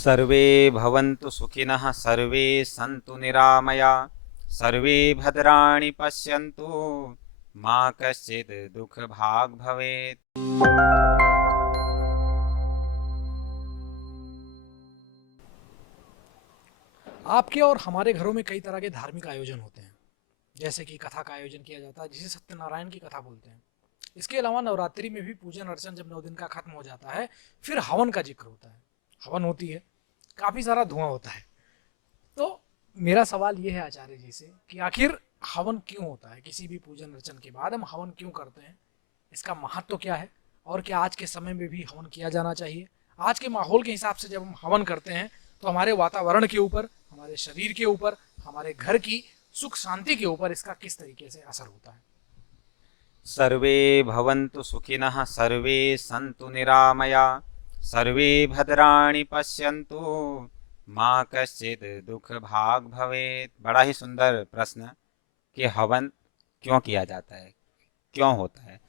सर्वे भवन्तु सुखिनः, सर्वे सन्तु निरामया, सर्वे भद्राणि पश्यन्तु, मा कश्चित् दुःखभाग् भवेत्। आपके और हमारे घरों में कई तरह के धार्मिक आयोजन होते हैं, जैसे कि कथा का आयोजन किया जाता है जिसे सत्यनारायण की कथा बोलते हैं। इसके अलावा नवरात्रि में भी पूजन अर्चन जब 9 दिन का खत्म हो जाता है फिर हवन का जिक्र होता है, हवन होती है, काफी सारा धुआं होता है। तो मेरा सवाल ये है आचार्य जी से कि आखिर हवन क्यों होता है, किसी भी पूजन अर्चन के बाद हम हवन क्यों करते हैं, इसका महत्व क्या है और क्या आज के समय में भी हवन किया जाना चाहिए। आज के माहौल के हिसाब से जब हम हवन करते हैं तो हमारे वातावरण के ऊपर, हमारे शरीर के ऊपर, हमारे घर की सुख शांति के ऊपर इसका किस तरीके से असर होता है। सर्वे भवन्तु सुखिनः, सर्वे सन्तु निरामया, सर्वे भद्राणि पश्यन्तु, मा कश्चित् दुःखभाग् भवेत्। बड़ा ही सुंदर प्रश्न कि हवन क्यों किया जाता है, क्यों होता है।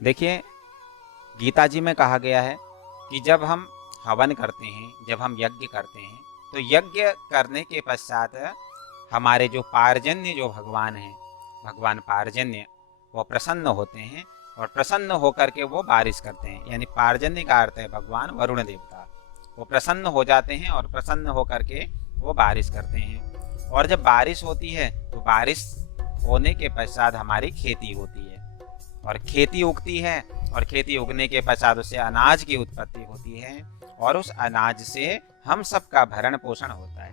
देखिए, गीता जी में कहा गया है कि जब हम हवन करते हैं, जब हम यज्ञ करते हैं, तो यज्ञ करने के पश्चात हमारे जो पार्जन्य जो भगवान हैं, भगवान पार्जन्य, वो प्रसन्न होते हैं और प्रसन्न होकर के वो बारिश करते हैं। यानी पार्जन्य का अर्थ है भगवान वरुण देवता। वो प्रसन्न हो जाते हैं और प्रसन्न होकर के वो बारिश करते हैं। और जब बारिश होती है तो बारिश होने के पश्चात हमारी खेती होती है और खेती उगती है और खेती उगने के पश्चात उससे अनाज की उत्पत्ति होती है और उस अनाज से हम सबका भरण पोषण होता है।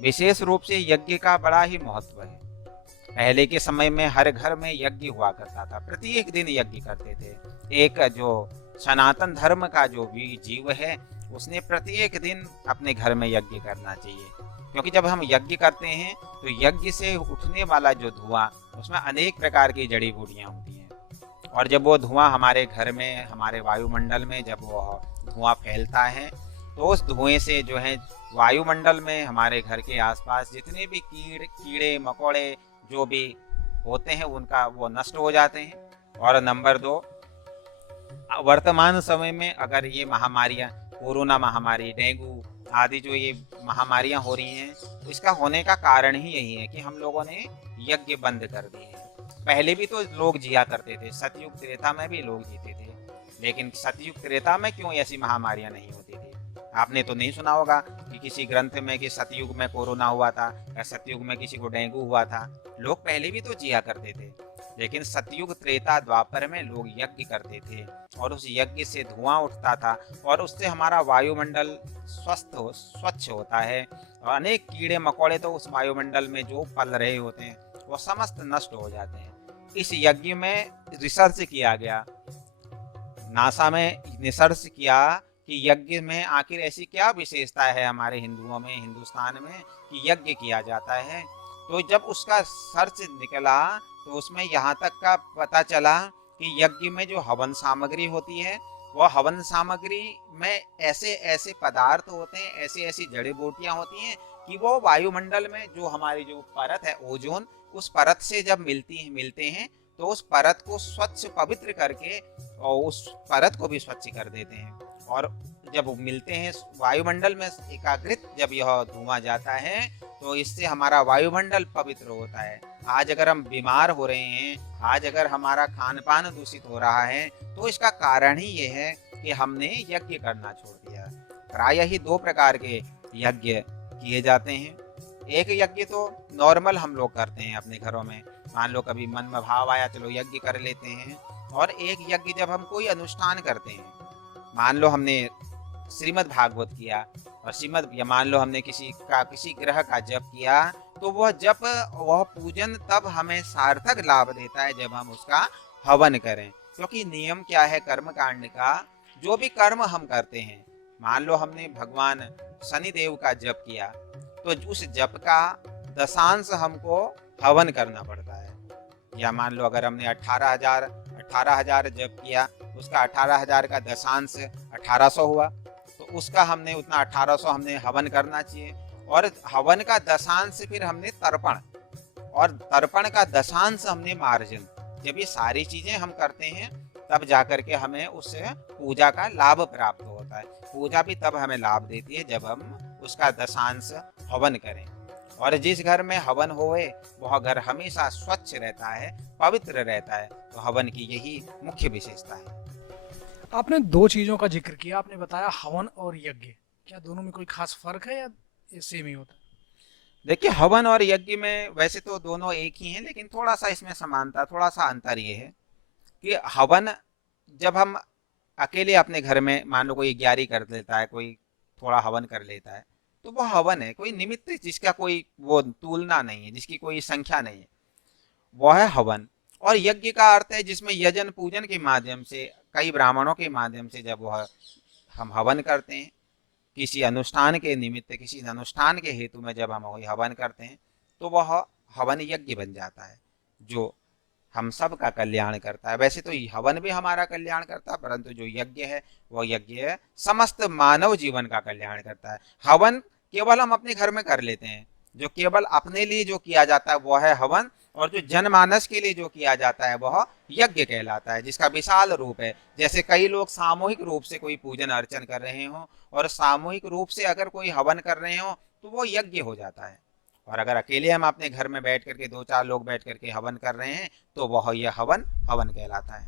विशेष रूप से यज्ञ का बड़ा ही महत्व है। पहले के समय में हर घर में यज्ञ हुआ करता था, प्रत्येक दिन यज्ञ करते थे। एक जो सनातन धर्म का जो भी जीव है उसने प्रत्येक दिन अपने घर में यज्ञ करना चाहिए, क्योंकि जब हम यज्ञ करते हैं तो यज्ञ से उठने वाला जो धुआं, उसमें अनेक प्रकार की जड़ी बूटियां होती हैं और जब वो धुआं हमारे घर में, हमारे वायुमंडल में जब वो धुआं फैलता है तो उस धुएं से जो है वायुमंडल में हमारे घर के आसपास जितने भी कीड़े मकोड़े जो भी होते हैं उनका वो नष्ट हो जाते हैं। और नंबर 2, वर्तमान समय में अगर ये महामारियां, कोरोना महामारी, डेंगू आदि जो ये महामारियां हो रही हैं, तो इसका होने का कारण ही यही है कि हम लोगों ने यज्ञ बंद कर दिए हैं। पहले भी तो लोग जिया करते थे, सतयुग त्रेता में भी लोग जीते थे, लेकिन सतयुग त्रेता में क्यों ऐसी महामारियां नहीं होती थी। आपने तो नहीं सुना होगा कि किसी ग्रंथ में कि सतयुग में कोरोना हुआ था या सतयुग में किसी को डेंगू हुआ था। लोग पहले भी तो जिया करते थे, लेकिन सतयुग त्रेता द्वापर में लोग यज्ञ करते थे और उस यज्ञ से धुआं उठता था और उससे हमारा वायुमंडल स्वच्छ होता है और अनेक कीड़े मकोड़े तो उस वायुमंडल में जो पल रहे होते हैं वो समस्त नष्ट हो जाते हैं। इस यज्ञ में रिसर्च किया गया, नासा में रिसर्च किया कि यज्ञ में आखिर ऐसी क्या विशेषता है हमारे हिंदुओं में, हिंदुस्तान में, कि यज्ञ किया जाता है। तो जब उसका सर्च निकला तो उसमें यहाँ तक का पता चला कि यज्ञ में जो हवन सामग्री होती है, वह हवन सामग्री में ऐसे ऐसे पदार्थ होते हैं, ऐसी ऐसी जड़ी बूटियां होती हैं कि वो वायुमंडल में जो हमारी जो परत है ओजोन, उस परत से जब मिलते हैं तो उस परत को स्वच्छ पवित्र करके और उस परत को भी स्वच्छ कर देते हैं। और जब मिलते हैं वायुमंडल में एकाग्रित जब यह धुआं जाता है तो इससे हमारा वायुमंडल पवित्र होता है। आज अगर हम बीमार हो रहे हैं, आज अगर हमारा खान पान दूषित हो रहा है, तो इसका कारण ही ये है कि हमने यज्ञ करना छोड़ दिया। प्रायः ही 2 प्रकार के यज्ञ किए जाते हैं। एक यज्ञ तो नॉर्मल हम लोग करते हैं अपने घरों में, मान लो कभी मन में भाव आया चलो यज्ञ कर लेते हैं। और एक यज्ञ जब हम कोई अनुष्ठान करते हैं, मान लो हमने श्रीमद् भागवत किया और या मान लो हमने किसी ग्रह का जप किया, तो वह जप, वह पूजन तब हमें सार्थक लाभ देता है जब हम उसका हवन करें। क्योंकि नियम क्या है कर्म कांड का, जो भी कर्म हम करते हैं, मान लो हमने भगवान शनिदेव का जप किया तो उस जप का दशांश हमको हवन करना पड़ता है। या मान लो अगर हमने 18,000 जप किया, उसका 18,000 का दशांश 1800 हुआ, तो उसका हमने उतना 1800 हमने हवन करना चाहिए। और हवन का दशांश फिर हमने तर्पण, और तर्पण का दशांश हमने मार्जन। जब ये सारी चीजें हम करते हैं तब जाकर के हमें उस पूजा का लाभ प्राप्त होता होता है। पूजा भी तब हमें लाभ देती है जब हम उसका दशांश हवन करें, और जिस घर में हवन होए वह घर हमेशा स्वच्छ रहता है, पवित्र रहता है। तो हवन की यही मुख्य विशेषता है। आपने दो चीज़ों का जिक्र किया, आपने बताया हवन और यज्ञ, क्या दोनों में कोई खास फर्क है या ये सेम ही होता है? देखिए, हवन और यज्ञ में वैसे तो दोनों एक ही हैं, लेकिन थोड़ा सा इसमें समानता, थोड़ा सा अंतर ये है कि हवन जब हम अकेले अपने घर में, मान लो कोई 11 कर लेता है, कोई थोड़ा हवन कर लेता है, तो वो हवन है, कोई निमित्त जिसका कोई वो तुलना नहीं है, जिसकी कोई संख्या नहीं है, वह है हवन। और यज्ञ का अर्थ है जिसमें यजन पूजन के माध्यम से, कई ब्राह्मणों के माध्यम से जब वह हम हवन करते हैं, किसी अनुष्ठान के निमित्त, किसी अनुष्ठान के हेतु में जब हम वही हवन करते हैं, तो वह हवन यज्ञ बन जाता है, जो हम सब का कल्याण करता है। वैसे तो हवन भी हमारा कल्याण करता है, परंतु जो यज्ञ है वह यज्ञ है समस्त मानव जीवन का कल्याण करता है। हवन केवल हम अपने घर में कर लेते हैं, जो केवल अपने लिए जो किया जाता है वह है हवन, और जो जनमानस के लिए जो किया जाता है वह यज्ञ कहलाता है, जिसका विशाल रूप है। जैसे कई लोग सामूहिक रूप से कोई पूजन अर्चन कर रहे हो और सामूहिक रूप से अगर कोई हवन कर रहे हो तो वो यज्ञ हो जाता है। और अगर अकेले हम अपने घर में बैठ करके 2-4 लोग बैठ करके हवन कर रहे हैं तो वह यह हवन हवन कहलाता है।